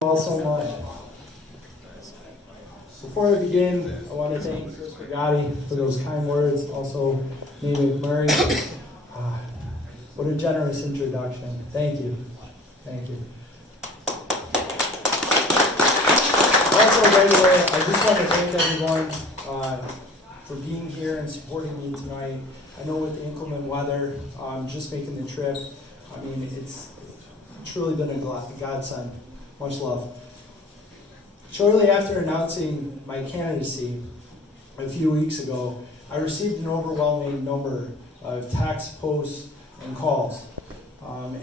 All so much. Before I begin, I want to thank Chris Brigatti for those kind words. Also, Nate McMurray. What a generous introduction. Thank you. Thank you. Also, right away, I just want to thank everyone for being here and supporting me tonight. I know with the inclement weather, just making the trip, I mean, it's truly been a godsend. Much love. Shortly after announcing my candidacy a few weeks ago, I received an overwhelming number of texts, posts, and calls.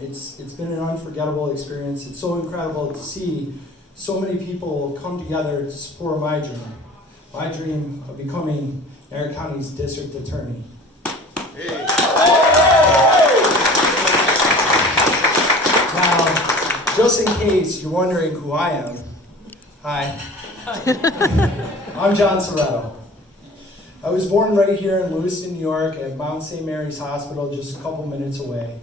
It's been an unforgettable experience. It's so incredible to see so many people come together to support my dream of becoming Narra County's district attorney. Hey. Now, just in case you're wondering who I am, hi. I'm John Ceretto. I was born right here in Lewiston, New York at Mount St. Mary's Hospital, just a couple minutes away.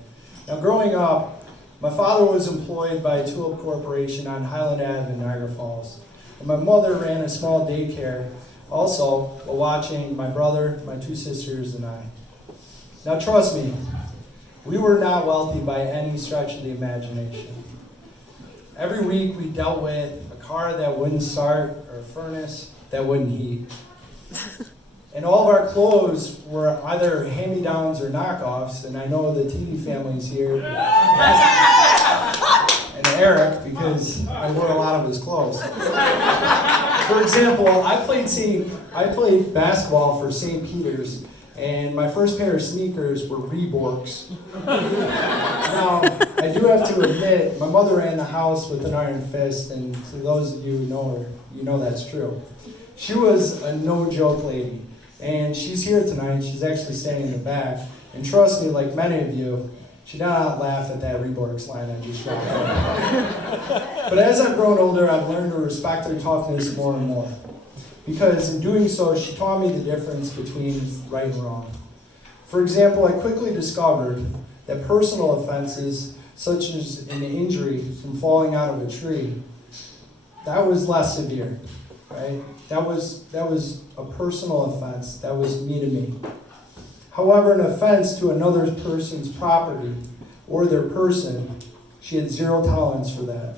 Now, growing up, my father was employed by Tulip Corporation on Highland Ave in Niagara Falls. And my mother ran a small daycare, also while watching my brother, my two sisters, and I. Now, trust me, we were not wealthy by any stretch of the imagination. Every week we dealt with a car that wouldn't start or a furnace that wouldn't heat. And all of our clothes were either hand-me-downs or knockoffs, and I know the TV family's here. And Eric, because I wore a lot of his clothes. For example, I played basketball for St. Peter's, and my first pair of sneakers were Reeboks. Now, I do have to admit, my mother ran the house with an iron fist, and to those of you who know her, you know that's true. She was a no-joke lady, and she's here tonight. She's actually standing in the back, and trust me, like many of you, she did not laugh at that Reeboks line I just dropped out. But as I've grown older, I've learned to respect her toughness more and more. Because in doing so, she taught me the difference between right and wrong. For example, I quickly discovered that personal offenses, such as an injury from falling out of a tree, that was less severe, right? That was a personal offense. That was me to me. However, an offense to another person's property or their person, she had zero tolerance for that.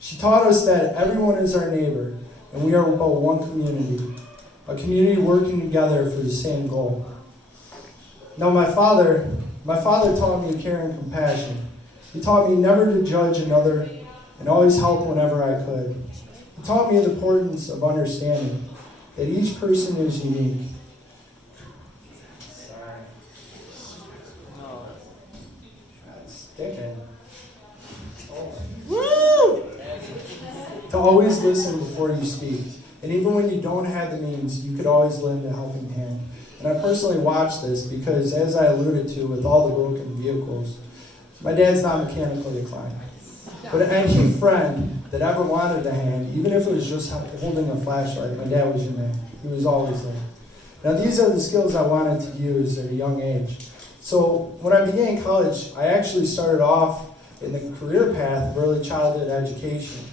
She taught us that everyone is our neighbor, and we are about one community, a community working together for the same goal. Now, my father taught me care and compassion. He taught me never to judge another and always help whenever I could. He taught me the importance of understanding that each person is unique. Sorry. No. That's sticking. Woo! To always listen before you speak. And even when you don't have the means, you could always lend a helping hand. And I personally watched this because, as I alluded to with all the broken vehicles, my dad's not mechanically inclined. But any friend that ever wanted a hand, even if it was just holding a flashlight, my dad was your man. He was always there. Now, these are the skills I wanted to use at a young age. So when I began college, I actually started off in the career path of early childhood education.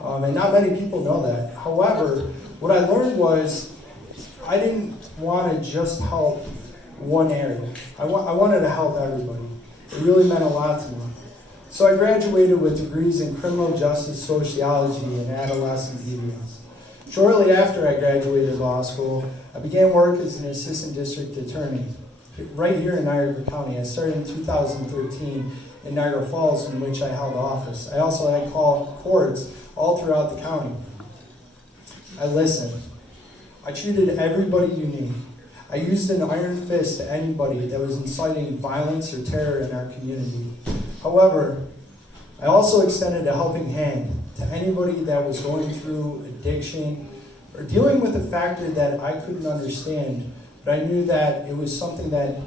And not many people know that. However, what I learned was I didn't want to just help one area. I wanted to help everybody. It really meant a lot to me. So I graduated with degrees in criminal justice sociology and adolescent deviance. Shortly after I graduated law school, I began work as an assistant district attorney right here in Niagara County. I started in 2013 in Niagara Falls, in which I held office. I also had courts all throughout the county. I listened. I treated everybody unique. I used an iron fist to anybody that was inciting violence or terror in our community. However, I also extended a helping hand to anybody that was going through addiction or dealing with a factor that I couldn't understand, but I knew that it was something that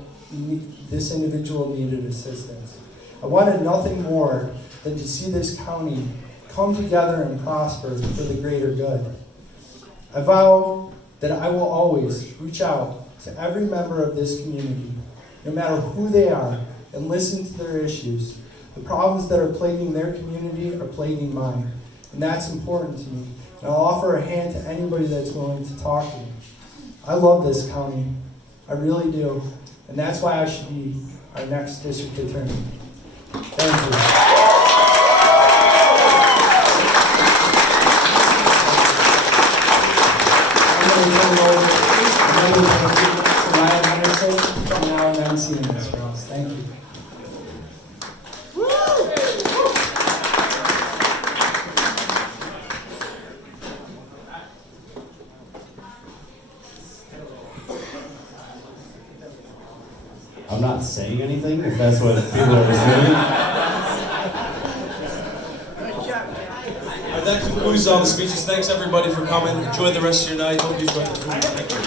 this individual needed assistance. I wanted nothing more than to see this county come together and prosper for the greater good. I vow that I will always reach out to every member of this community, no matter who they are, and listen to their issues. The problems that are plaguing their community are plaguing mine. And that's important to me. And I'll offer a hand to anybody that's willing to talk to me. I love this county. I really do. And that's why I should be our next district attorney. Thank you. Thank you. I'm not saying anything, if that's what people are assuming. That concludes all the speeches. Thanks everybody for coming. Enjoy the rest of your night. Hope you enjoyed the food. Thank you.